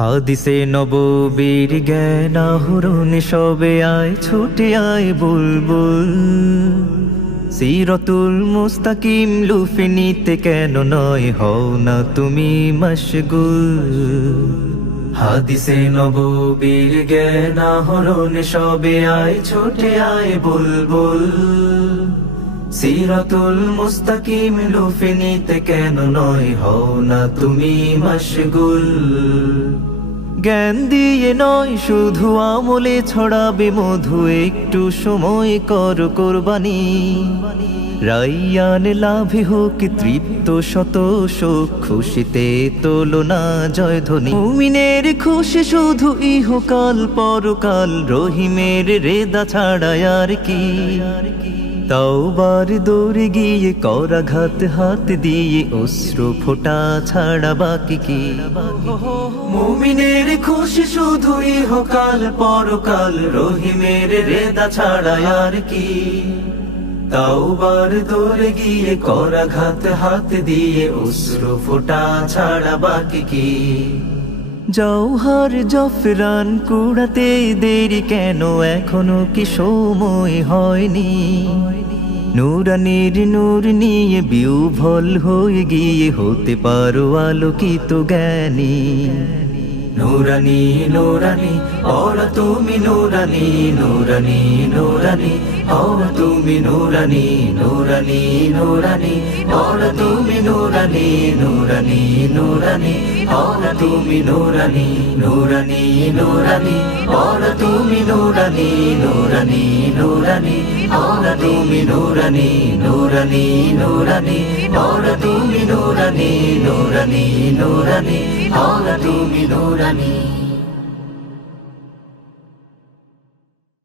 হাদিসে নববীর জ্ঞান আহরণ সবে আয় ছুটে আয় বুলবুল। সিরাতুল মুস্তাকিম লুফে নিতে কেন নয় হও না তুমি মশগুল। হাদিসে নববীর জ্ঞান আহরণ সবে আয় ছুটে আয় বুলবুল। সিরাতুল মুস্তাকিম লুফে নিতে কেন নয় হও না তুমি মশগুল। জ্ঞান দিয়ে নয় শুধু আমলে ছড়াবে মধু, একটু সময় কর কোরবানি। রাইয়ান লাভে হোক তৃপ্ত শত শোক, খুশিতে তোলো না জয়ধ্বনি। মুমিনের খুশি শুধু ইহকাল পরকাল, রহিমের রেদা ছাড়া আর কি। তাওবার দৌড়ে গিয়ে করাঘাত হাত দিয়ে অশ্রু ফোঁটা ছাড়া বাকি কি। মুমিনের খুশি শুধু ইহকাল পরকাল, রহিমের রেদা ছাড়া আর কি। তাওবার দৌড়ে গিয়ে করাঘাত হাত দিয়ে অশ্রু ফোঁটা ছাড়া বাকি কি। জওহর জফরান কুড়াতে দেরি কেন, এখনো কি সময় হয়নি। নূরানির নূর নিয়ে বিহ্বল হয়ে গিয়ে হতে পারো আলোকিত জ্ঞানী। নূরানি নূরানি ওরা তুমি নূরানি, নূরানি নূরানি ওরা তুমি নূরানি, নূরানি নূরানি ওরা তুমি নূরানি, নূরানি নূরানি ওরা তুমি নূরানি, নূরানি নূরানি ওরা তুমি নূরানি, নূরানি নূরানি ওরা তুমি নূরানি, নূরানি নূরানি ওরা তুমি নূরানি, নূরানি নূরানি ওরা তুমি নূরানি।